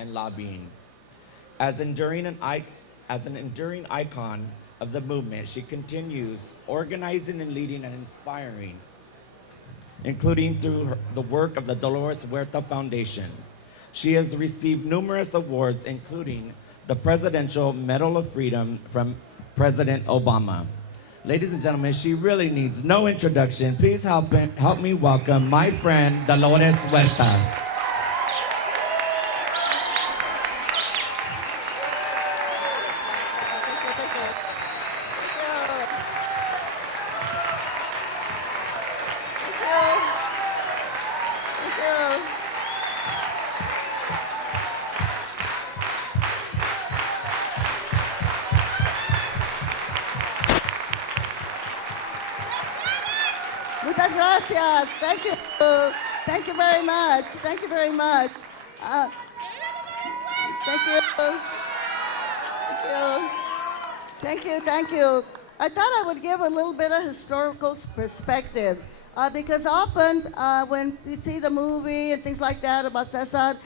and lobbying. As, as an enduring icon of the movement, she continues organizing and leading and inspiring, including through the work of the Dolores Huerta Foundation. She has received numerous awards, including the Presidential Medal of Freedom from President Obama. Ladies and gentlemen, she really needs no introduction. Please help me welcome my friend, Dolores Huerta. Muchas gracias. Thank you. Thank you very much. Thank you very much. Thank you. Thank you. Thank you. Thank you. I thought I would give a little bit of historical perspective because often when you see the movie and things like that about Cesar,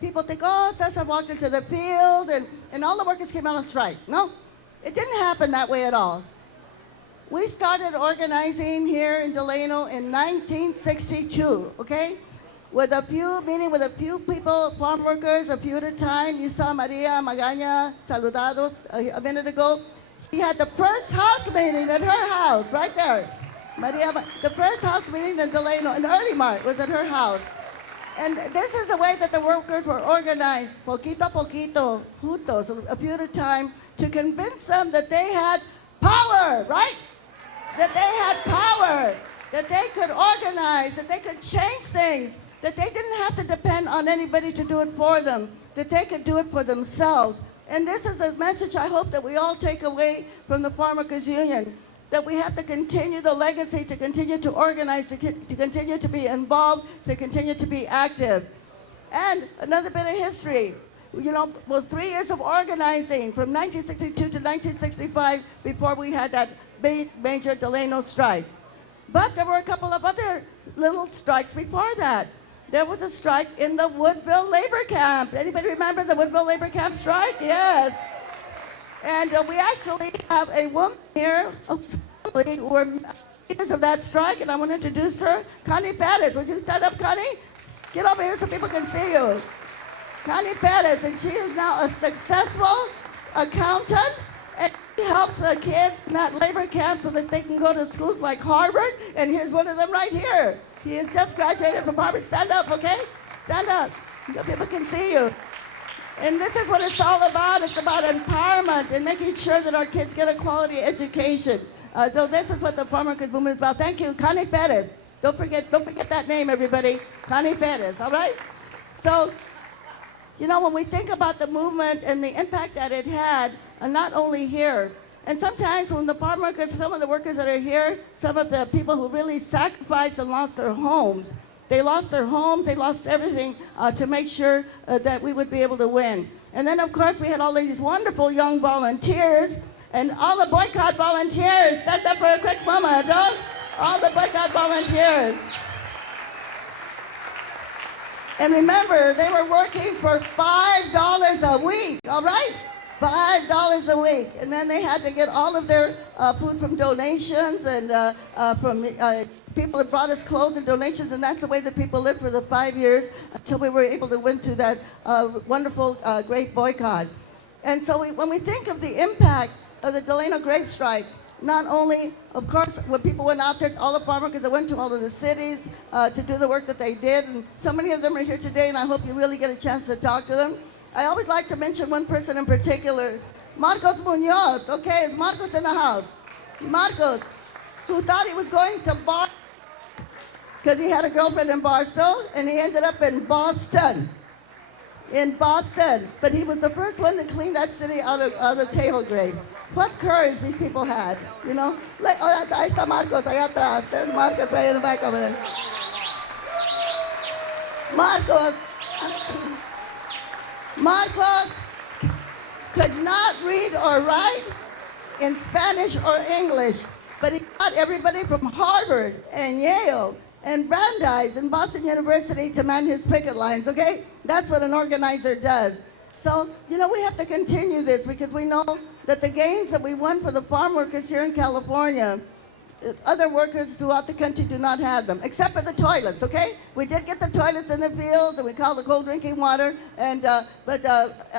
people think, oh, Cesar walked into the field and all the workers came out on strike. No, it didn't happen that way at all. We started organizing here in Delano in 1962, okay? Meeting with a few people, farm workers, a few at a time. You saw Maria Magaña Saludados a minute ago. She had the first house meeting at her house, right there. The first house meeting in Delano, in the early March, was at her house. And this is the way that the workers were organized, poquito a poquito, juntos, a few at a time, to convince them that they had power, right? That they had power, that they could organize, that they could change things, that they didn't have to depend on anybody to do it for them, that they could do it for themselves. And this is a message I hope that we all take away from the Farm Workers Union, that we have to continue the legacy, to continue to organize, to continue to be involved, to continue to be active. And another bit of history. You know, was 3 years of organizing from 1962 to 1965 before we had that major Delano strike. But there were a couple of other little strikes before that. There was a strike in the Woodville labor camp. Anybody remember the Woodville labor camp strike? Yes. And we actually have a woman here who were leaders of that strike, and I want to introduce her, Connie Perez. Would you stand up, Connie? Get over here so people can see you. Connie Perez, and she is now a successful accountant, and she helps the kids in that labor camp so that they can go to schools like Harvard, and here's one of them right here. He has just graduated from Harvard. Stand up, okay? Stand up so people can see you. And this is what it's all about. It's about empowerment and making sure that our kids get a quality education. So this is what the Farm Workers Movement is about. Thank you, Connie Perez. Don't forget that name, everybody. Connie Perez, all right? So, you know, when we think about the movement and the impact that it had, not only here, and sometimes when the farm workers, some of the workers that are here, some of the people who really sacrificed and lost their homes, they lost their homes, they lost everything to make sure that we would be able to win. And then, of course, we had all these wonderful young volunteers, and all the boycott volunteers. Stand up for a quick moment, don't? All the boycott volunteers. And remember, they were working for $5 a week, all right? $5 a week. And then they had to get all of their food from donations and from people that brought us clothes and donations, and that's the way that people lived for the 5 years until we were able to win through that wonderful, great boycott. And so when we think of the impact of the Delano grape strike, not only, of course, when people went out there, all the farm workers that went to all of the cities to do the work that they did, and so many of them are here today, and I hope you really get a chance to talk to them. I always like to mention one person in particular, Marcos Munoz. Okay, is Marcos in the house? Marcos, who thought he was going to Bar because he had a girlfriend in Barstow, and he ended up in Boston. But he was the first one to clean that city out of table grapes. What courage these people had, you know? Like, oh, ahí está Marcos, allá atrás. There's Marcos right in the back over there. Marcos could not read or write in Spanish or English, but he got everybody from Harvard and Yale and Brandeis in Boston University to man his picket lines, okay? That's what an organizer does. So, you know, we have to continue this because we know that the gains that we won for the farm workers here in California, other workers throughout the country do not have them, except for the toilets, okay? We did get the toilets in the fields, and we call the cold drinking water, and but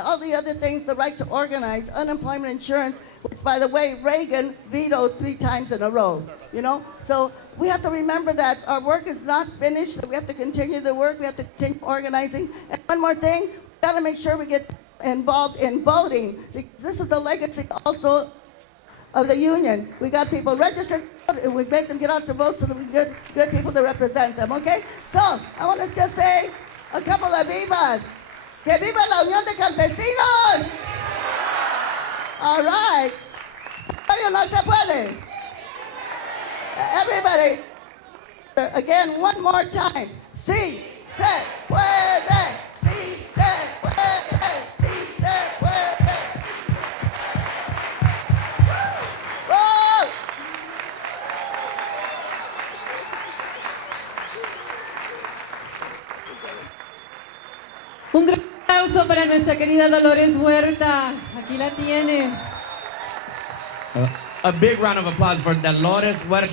all the other things, the right to organize, unemployment insurance, which, by the way, Reagan vetoed 3 times in a row, you know? So we have to remember that our work is not finished, that we have to continue the work, we have to continue organizing. And one more thing, we gotta make sure we get involved in voting, because this is the legacy also of the union. We got people registered, and we make them get out to vote so that we get good people to represent them, okay? So, I want to just say a couple of vivas. Que viva la Unión de Campesinos! All right. ¿Se no se puede? Everybody, again, one more time. Sí se puede, sí se puede, sí se puede. Un gran aplauso para nuestra querida Dolores Huerta. Aquí la tiene. A big round of applause for Dolores Huerta.